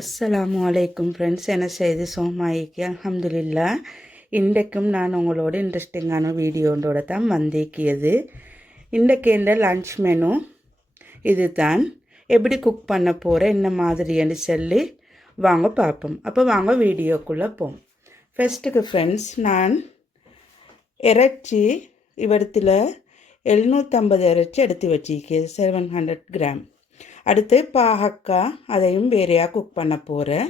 அஸ்ஸலாமு அலைக்கும் ஃப்ரெண்ட்ஸ். என்ன செய்து சோமாயிக்கு அல்ஹம்துலில்லா. இன்றைக்கும் நான் உங்களோட இன்ட்ரெஸ்டிங்கான வீடியோண்டோட தான் வந்திருக்கியது. இன்றைக்கு இந்த லன்ச் மெனு இது தான். எப்படி குக் பண்ண போகிறேன் என்ன மாதிரின்னு சொல்லி வாங்க பார்ப்போம். அப்போ வாங்க வீடியோக்குள்ளே போம். ஃபஸ்ட்டுக்கு ஃப்ரெண்ட்ஸ், நான் இறைச்சி இவரத்தில் 750 இறைச்சி எடுத்து வச்சிருக்கேன், 700 கிராம். அடுத்து பாகக்காய், அதையும் வேறையாக குக் பண்ண போகிறேன்.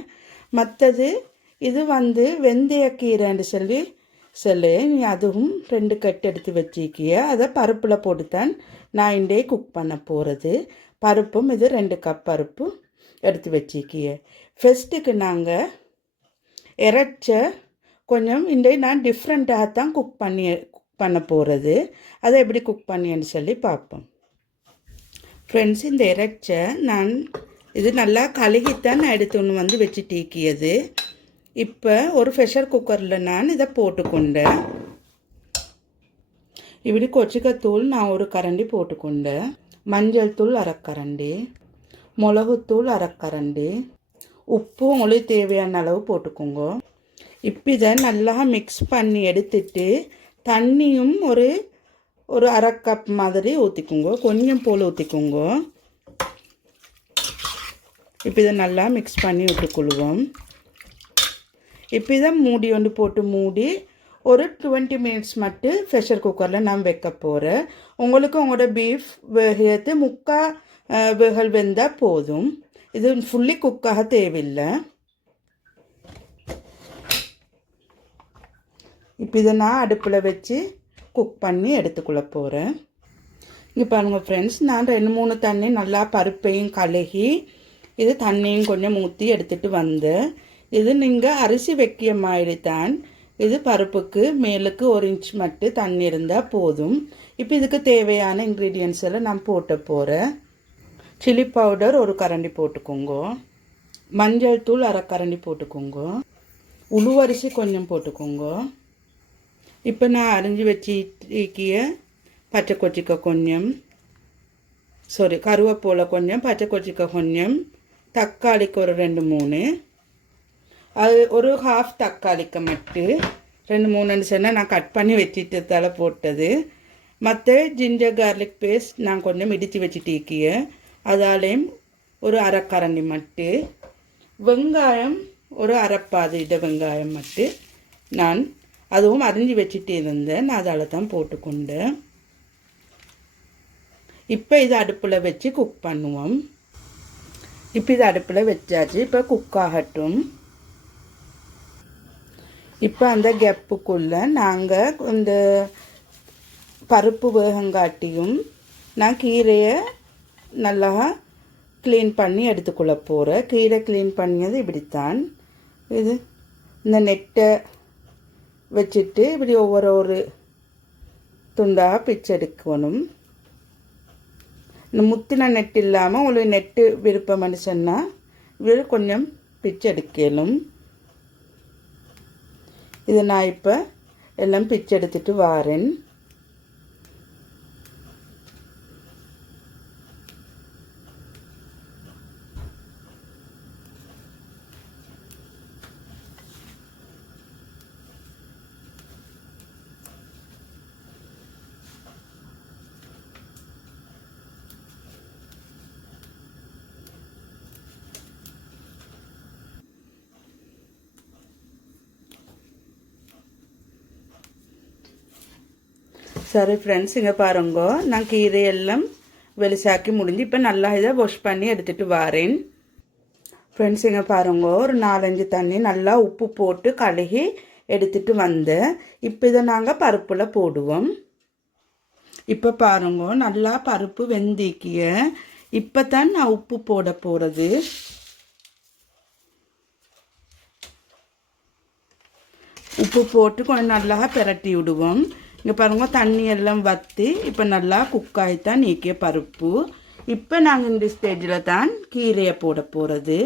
மற்றது இது வெந்தயக்கீரைன்னு சொல்லி நீ அதுவும் 2 கட்டு எடுத்து வச்சிக்கிய. அதை பருப்பில் போட்டு தான் நான் இண்டே குக் பண்ண போகிறது. பருப்பும் இது 2 கப் பருப்பு எடுத்து வச்சிக்கிய. ஃபஸ்ட்டுக்கு நாங்கள் இறைச்ச கொஞ்சம் இண்டே நான் டிஃப்ரெண்ட்டாக தான் குக் பண்ண போகிறது. அதை எப்படி குக் பண்ணின்னு சொல்லி பார்ப்போம். ஃப்ரெண்ட்ஸ், இந்த இறைச்சை நான் இது நல்லா கழுகித்தான் நான் எடுத்து வச்சுட்டீக்கியது. இப்போ ஒரு ப்ரெஷர் குக்கரில் நான் இதை போட்டுக்கொண்டேன். இப்படி கொச்சிக்கத்தூள் நான் ஒரு கரண்டி போட்டுக்கொண்டேன். மஞ்சள் தூள் அரைக்கரண்டி, மிளகுத்தூள் அரைக்கரண்டி, உப்பு உங்களுக்கு தேவையான அளவு போட்டுக்கோங்க. இப்போ இதை நல்லா மிக்ஸ் பண்ணி எடுத்துட்டு தண்ணியும் ஒரு அரை கப் மாதிரி ஊற்றிக்கோங்க, கொஞ்சம் போல் ஊற்றிக்கோங்க. இப்போ இதை நல்லா மிக்ஸ் பண்ணி விட்டுக்கொள்வோம். இப்போ இதை மூடி ஒரு 20 மினிட்ஸ் மட்டும் ப்ரெஷர் குக்கரில் நான் வைக்க போகிறேன். உங்களுக்கு உங்களோட பீஃப் வேகத்து வேகல் வெந்தால் போதும். இது ஃபுல்லி குக்காக தேவையில்லை. இப்போ இதை நான் அடுப்பில் வச்சு குக் பண்ணி எடுத்துக்கொள்ள போகிறேன். இங்கே பாருங்கள் ஃப்ரெண்ட்ஸ், நான் 2-3 தண்ணி நல்லா பருப்பையும் கழுகி இது தண்ணியும் கொஞ்சம் ஊற்றி எடுத்துகிட்டு வந்தேன். இது நீங்கள் அரிசி வைக்கிய மாதிரி தான். இது பருப்புக்கு மேலுக்கு 1 இன்ச் மட்டும் தண்ணி இருந்தால் போதும். இப்போ இதுக்கு தேவையான இன்க்ரீடியன்ஸ் எல்லாம் நான் போட்ட போகிறேன். சில்லி பவுடர் ஒரு கரண்டி போட்டுக்கோங்க, மஞ்சள் தூள் அரை கரண்டி போட்டுக்கோங்க, உளுவரிசி கொஞ்சம் போட்டுக்கோங்க. இப்போ நான் அரிஞ்சு வச்சிருக்கிய பச்சை கொச்சிக்காய் கொஞ்சம், கருவேப்பிலை கொஞ்சம், பச்சை கொச்சிக்காய் கொஞ்சம், தக்காளிக்கு ஒரு 2-3, அது ஒரு ஹாஃப் தக்காளிக்கு மட்டும் 2-3 சொன்னால் நான் கட் பண்ணி வச்சிட்டதால போட்டது. மற்ற ஜிஞ்சர் கார்லிக் பேஸ்ட் நான் கொஞ்சம் இடித்து வச்சுட்டிருக்கிய, அதாலேயும் ஒரு அரை கரண்டி மட்டும், வெங்காயம் ஒரு அரைப்பாது இட வெங்காயம் மட்டும் நான் அதுவும் அரிஞ்சு வச்சுட்டு இருந்தேன். நான் அதால் தான் போட்டுக்கொண்டேன். இப்போ இதை அடுப்பில் வச்சு குக் பண்ணுவோம். இப்போ இதை அடுப்பில் வச்சாச்சு. இப்போ குக் ஆகட்டும். இப்போ அந்த கேப்புக்குள்ளே நாங்கள் இந்த பருப்பு வேகங்காட்டியும் நான் கீரையை நல்லா க்ளீன் பண்ணி எடுத்துக்கொள்ள போகிறேன். கீரை க்ளீன் பண்ணியது இப்படித்தான். இது இந்த நெட்டை வச்சுட்டு இப்படி ஒவ்வொரு துண்டாக பிச்சு எடுக்கணும். இந்த முத்தின நெட்டு இல்லாமல் உங்களுக்கு நெட்டு விருப்பம்னு சொன்னால் இது கொஞ்சம் பிச்சு எடுக்கலும். இதை நான் இப்போ எல்லாம் பிச்சு எடுத்துட்டு வாரேன். சரி ஃப்ரெண்ட்ஸ், இங்கே பாருங்க, நான் கீரையெல்லாம் வெளிசாக்கி முடிஞ்சு இப்போ நல்லா இதை வாஷ் பண்ணி எடுத்துகிட்டு வாரேன். ஃப்ரெண்ட்ஸ், இங்கே பாருங்க, ஒரு 4-5 தண்ணி நல்லா உப்பு போட்டு கழுகி எடுத்துகிட்டு வந்தேன். இப்போ இதை நாங்கள் பருப்பில் போடுவோம். இப்போ பாருங்க, நல்லா பருப்பு வெந்திக்கிய. இப்போ தான் நான் உப்பு போட போகிறது. உப்பு போட்டு கொஞ்சம் நல்லா பிரட்டி விடுவோம். இங்கே பாருங்க, தண்ணி எல்லாம் வற்றி இப்போ நல்லா குக்காய்த்தான் நீக்கிய பருப்பு. இப்போ நாங்கள் இந்த ஸ்டேஜில் தான் கீரையை போட போகிறது.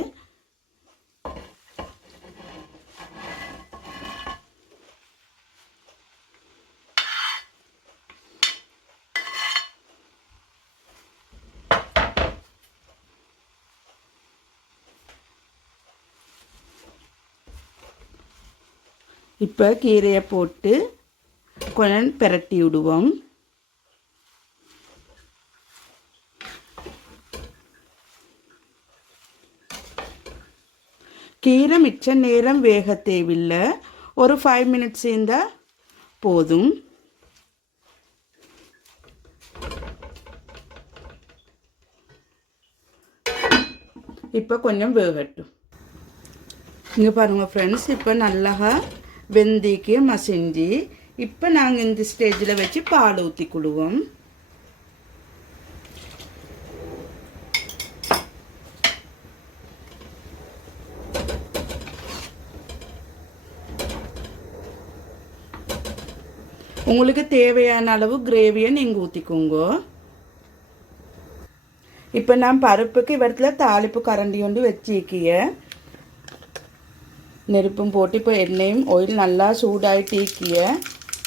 இப்போ கீரையை போட்டு கொஞ்சம் பிரட்டி விடுவோம். கீரை மிச்ச நேரம் வேக தேவையில்லை, ஒரு 5 மினிட்ஸ் இருந்தால் போதும். இப்போ கொஞ்சம் வேகட்டும். இங்கே பாருங்கள் ஃப்ரெண்ட்ஸ், இப்போ நல்லா வெந்திக்கு மசிஞ்சு இப்போ நாங்கள் இந்த ஸ்டேஜில் வச்சு பால் ஊற்றிக்கிடுவோம். உங்களுக்கு தேவையான அளவு கிரேவியை நீங்கள் ஊற்றிக்கோங்க. இப்போ நான் பருப்புக்கு இவரத்தில் தாளிப்பு கரண்டி கொண்டு வச்சிக்கிய நெருப்பும் போட்டு இப்போ எண்ணெயும் ஆயில் நல்லா சூடாயிட்டிக்கிய.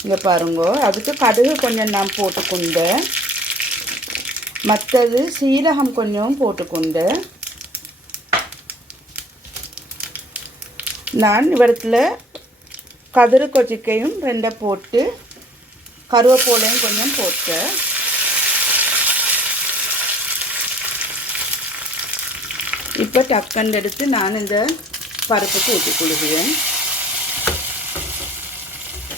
இங்கே பாருங்க, அதுக்கு கடுகு கொஞ்சம் நான் போட்டுக்கொண்டு, மற்றது சீரகம் கொஞ்சம் போட்டுக்கொண்டு, நான் இவரத்தில் கதிரு கொச்சிக்கையும் 2 போட்டு கருவேப்பிலையும் கொஞ்சம் போட்டு இப்போ டக்கண்டு எடுத்து நான் இந்த பருப்புக்கு ஊற்றி கொடுக்குவேன்.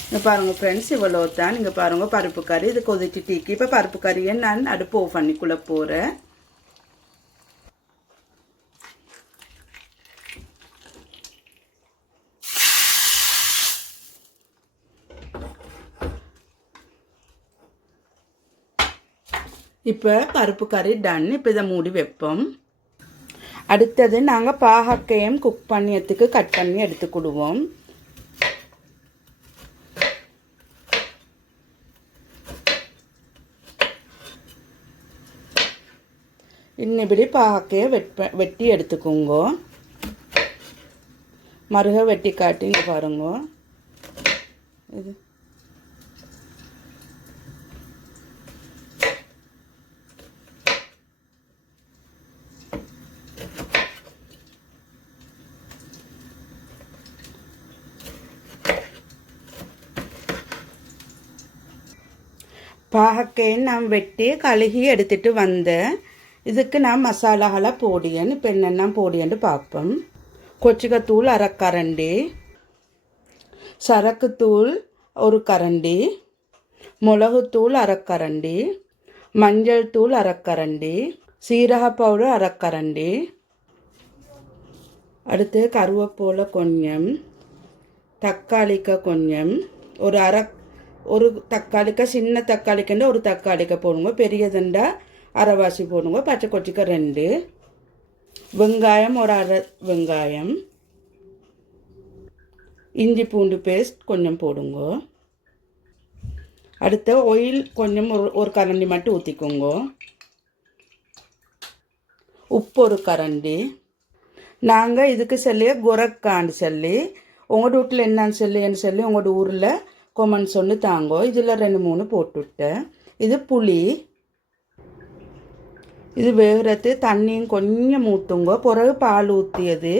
இங்கே பாருங்கள் ஃப்ரெண்ட்ஸ், இவ்வளோ தான். இங்கே பாருங்கள் பருப்பு கறி இது கொதிச்சுட்டிக்கு. இப்போ பருப்பு கறியை நான் அடுப்பு ஆஃப் பண்ணிக்குள்ளே போகிறேன். இப்போ பருப்பு கறி டன். இப்போ இதை மூடி வைப்போம். அடுத்தது நாங்கள் பாகக்கையும் குக் பண்ணியத்துக்கு கட் பண்ணி எடுத்துக்கிடுவோம். இன்னிப்படி பாகக்கையை வெட்டி எடுத்துக்கோங்க. மருக வெட்டி காட்டி இங்கே பாருங்க. இது பாகக்கையை நான் வெட்டி கழுகி எடுத்துட்டு வந்தேன். இதுக்கு நான் மசாலாகளை போடியேன்னு இப்போ என்னென்ன போடியேன்னு பார்ப்போம். கொச்சிக்கத்தூள் 1/2 கரண்டி, சரக்குத்தூள் 1 கரண்டி, மிளகுத்தூள் 1/2 கரண்டி, மஞ்சள் தூள் 1/2 கரண்டி, சீரக பவுடர் 1/2 கரண்டி, அடுத்து கருவேப்பிலை கொஞ்சம், தக்காளிக்காய் கொஞ்சம், ஒரு தக்காளிக்காய், சின்ன தக்காளிக்கண்டா 1 தக்காளிக்காய் போடுங்க, பெரியதுண்டா அரைவாசி போடுங்க, பச்சை கொச்சிக்காய் 2, வெங்காயம் 1/2 வெங்காயம், இஞ்சி பூண்டு பேஸ்ட் கொஞ்சம் போடுங்க. அடுத்து ஆயில் கொஞ்சம் ஒரு கரண்டி மட்டும் ஊற்றிக்கோங்க. உப்பு 1 கரண்டி. நாங்கள் இதுக்கு சொல்லிய குரக்கான்னு சொல்லி, உங்களோட வீட்டில் என்னன்னு சொல்லி உங்களோட ஊரில் கொமன் சொல்லி தாங்கோ. இதில் 2-3 போட்டுவிட்டேன். இது புளி. இது வேகிறது தண்ணியும் கொஞ்சம் ஊற்றுங்க, பிறகு பால் ஊற்றியது.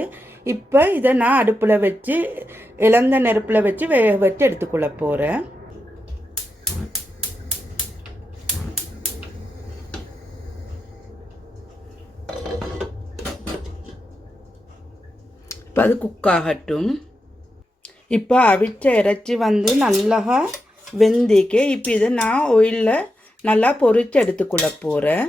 இப்போ இதை நான் அடுப்பில் வச்சு இளந்த நெருப்பில் வச்சு வேக வச்சு எடுத்துக்கொள்ள போகிறேன். இப்போ அது குக் ஆகட்டும். இப்போ அவிச்ச இறைச்சி நல்லா வெந்திக்கு. இப்போ இதை நான் ஆயிலில் நல்லா பொரித்து எடுத்துக்கொள்ள போகிறேன்.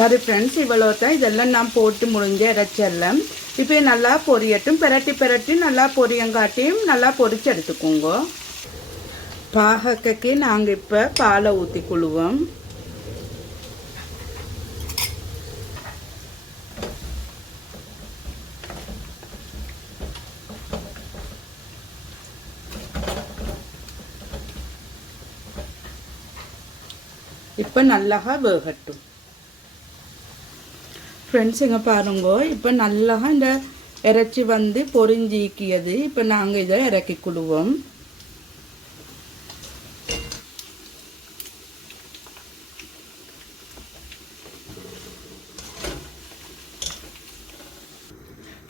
சரி ஃப்ரெண்ட்ஸ், இவ்வளோ தான். இதெல்லாம் நான் போட்டு முடிஞ்ச இறைச்செல்லாம் இப்போ நல்லா பொரியட்டும். பிரட்டி நல்லா பொரியங்காட்டியும் நல்லா பொரிச்சு எடுத்துக்கோங்க. பாகக்கைக்கு நாங்கள் இப்போ பாலை ஊற்றிக்கொள்வோம். இப்போ நல்லா வேகட்டும். ஃப்ரெண்ட்ஸ் இங்கே பாருங்கோ, இப்போ நல்லா இந்த இறைச்சி வந்து பொரிஞ்சிக்கியது. இப்போ நாங்கள் இதை இறக்கி கொள்வோம்.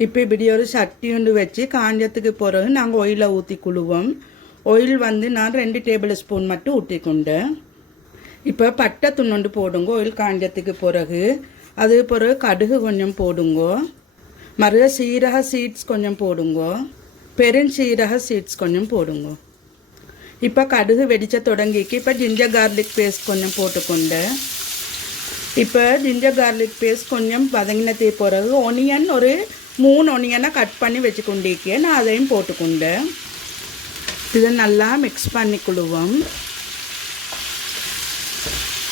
இப்போ இப்படி ஒரு சட்டி ஒன்று வச்சு காஞ்சத்துக்கு பிறகு நாங்கள் ஆயிலை ஊற்றி கொள்வோம். ஆயில் வந்து நான் 2 டேபிள் ஸ்பூன் மட்டும் ஊற்றிக்கொண்டேன். இப்போ பட்டை துண்டு போடுங்க ஆயில் காஞ்சத்துக்கு பிறகு. அது பிறகு கடுகு கொஞ்சம் போடுங்க. மறுக சீரக சீட்ஸ் கொஞ்சம் போடுங்க. பெருஞ்சீரக சீட்ஸ் கொஞ்சம் போடுங்க. இப்போ கடுகு வெடிச்ச தொடங்கிக்கு இப்போ ஜிஞ்சர் கார்லிக் பேஸ்ட் கொஞ்சம் போட்டுக்கொண்டேன். இப்போ ஜிஞ்சர் கார்லிக் பேஸ்ட் கொஞ்சம் வதங்கினதே பிறகு ஒனியன் ஒரு 3 ஒனியனை கட் பண்ணி வச்சுக்கொண்டிருக்கேன். நான் அதையும் போட்டுக்கொண்டேன். இதை நல்லா மிக்ஸ் பண்ணிக்கொள்வோம்.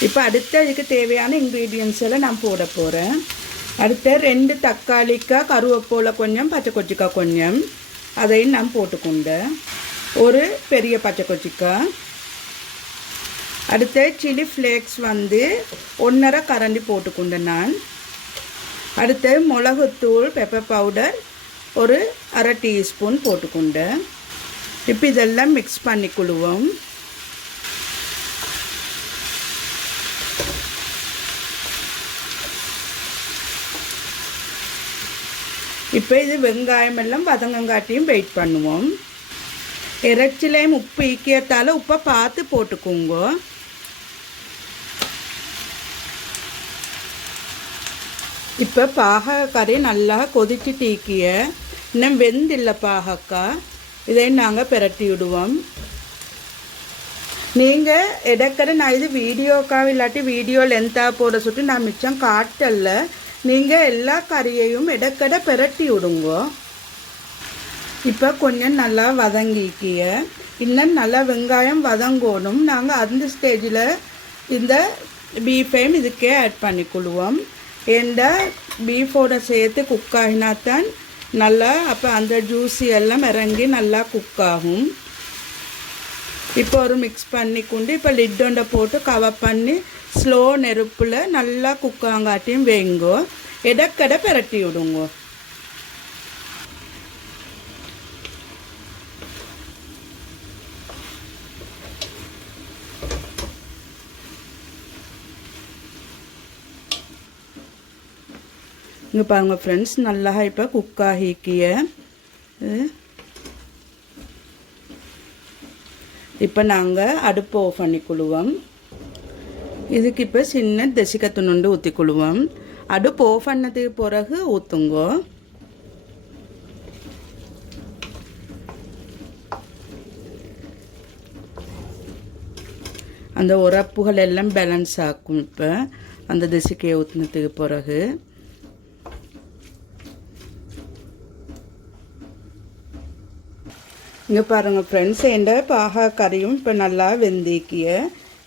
இப்போ அடுத்த இதுக்கு தேவையான இன்க்ரீடியன்ஸ் எல்லாம் நான் போட போகிறேன். அடுத்த 2 தக்காளிக்காய், கருவேப்பிலை கொஞ்சம், பச்சை கொச்சிக்காய் கொஞ்சம், அதையும் நான் போட்டுக்கொண்டேன். ஒரு பெரிய பச்சை கொச்சிக்காய். அடுத்த சில்லி ஃப்ளேக்ஸ் வந்து 1.5 கரண்டி போட்டுக்கொண்டேன் நான். அடுத்து மிளகுத்தூள் பெப்பர் பவுடர் ஒரு 1/2 டீஸ்பூன் போட்டுக்கொண்டேன். இப்போ இதெல்லாம் மிக்ஸ் பண்ணிக்கொள்வோம். இப்போ இது வெங்காயம் எல்லாம் வதங்கங்காட்டியும் வெயிட் பண்ணுவோம். இறைச்சிலையும் உப்பு ஈக்கியத்தால் உப்பை பார்த்து போட்டுக்கோங்க. இப்போ பாகக்கறி நல்லா கொதிச்சு டீக்கிய இன்னும் வெந்தில்லை பாகக்காய். இதை நாங்கள் பிரட்டி விடுவோம். நீங்கள் இடக்கரை நான் இது வீடியோக்காக இல்லாட்டி வீடியோ லென்த்தாக போட சொல்லிட்டு நான் மிச்சம் காட்டல. நீங்கள் எல்லா கறியையும் இடக்கடை பிரட்டி விடுங்க. இப்போ கொஞ்சம் நல்லா வதங்கிக்கிய இன்னும் நல்லா வெங்காயம் வதங்கணும். நாங்கள் அந்த ஸ்டேஜில் இந்த பீஃபையும் இதுக்கே ஆட் பண்ணிக்கொள்வோம். ஏண்டா பீஃபோட சேர்த்து குக் ஆகினாத்தான் நல்லா அப்போ அந்த ஜூஸி எல்லாம் இறங்கி நல்லா குக் ஆகும். இப்போ ஒரு மிக்ஸ் பண்ணிக்கொண்டு இப்போ லிட்டொண்டை போட்டு கவர் பண்ணி ஸ்லோ நெருப்பில் நல்லா குக் ஆகாட்டியும் வேங்கோ. இடக்கடை பிரட்டி விடுங்க. இங்கே பாருங்கள் ஃப்ரெண்ட்ஸ், நல்லா இப்போ குக் ஆகிக்கிய. இப்போ நாங்கள் அடுப்பு ஆஃப் பண்ணிக்கொள்வோம். இதுக்கு இப்போ சின்ன தசிக்கத்துணுண்டு ஊற்றிக்கொள்வோம். அடுப்பு ஆஃப் பண்ணதுக்கு பிறகு ஊற்றுங்கோ. அந்த உரப்புகள் எல்லாம் பேலன்ஸ் ஆக்கும். இப்போ அந்த தசிக்கையை ஊற்றினதுக்கு பிறகு இங்கே பாருங்கள் ஃப்ரெண்ட்ஸ், எந்த பாகா கறியும் இப்போ நல்லா வெந்திக்கிய.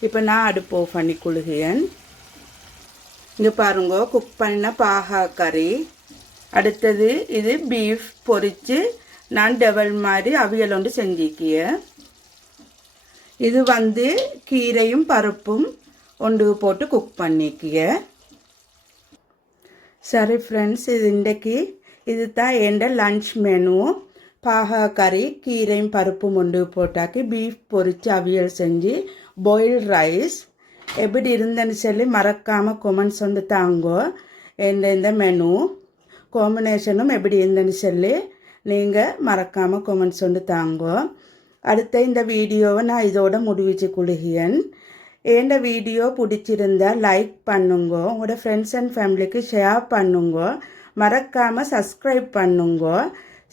இப்போ நான் அடுப்பு ஆஃப் பண்ணி கொள்கிறேன். இங்கே பாருங்க, குக் பண்ண பாகா கறி. அடுத்தது இது பீஃப் பொரித்து நான் டெவல் மாதிரி அவியல் ஒன்று செஞ்சிக்கிய. இது வந்து கீரையும் பருப்பும் ஒன்று போட்டு குக் பண்ணிக்கிய. சரி ஃப்ரெண்ட்ஸ், இது இன்றைக்கு இது தான் எந்த லன்ச் மெனு. பாகா கறி, கீரையும் பருப்பும் ஒன்று போட்டாக்கி பீஃப் பொரித்து அவியல் செஞ்சு பாயில் ரைஸ். எப்படி இருந்தேன்னு சொல்லி மறக்காமல் கொமெண்ட்ஸ் வந்து தாங்கோ. இந்த மெனு காம்பினேஷனும் எப்படி இருந்தேன்னு சொல்லி நீங்கள் மறக்காமல் கொமெண்ட்ஸ் வந்து தாங்கோ. அடுத்த இந்த வீடியோவை நான் இதோட முடிவிச்சு கொள்கிறேன். இந்த வீடியோ பிடிச்சிருந்தா லைக் பண்ணுங்க, உங்களோட ஃப்ரெண்ட்ஸ் அண்ட் ஃபேமிலிக்கு ஷேர் பண்ணுங்க, மறக்காமல் சப்ஸ்கிரைப் பண்ணுங்க.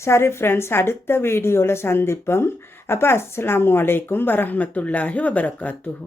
சரி ஃப்ரெண்ட்ஸ், அடுத்த வீடியோவில் சந்திப்போம். அப்போ அஸ்ஸலாமு அலைக்கும் வரஹ்மத்துல்லாஹி வபரகாத்துஹு.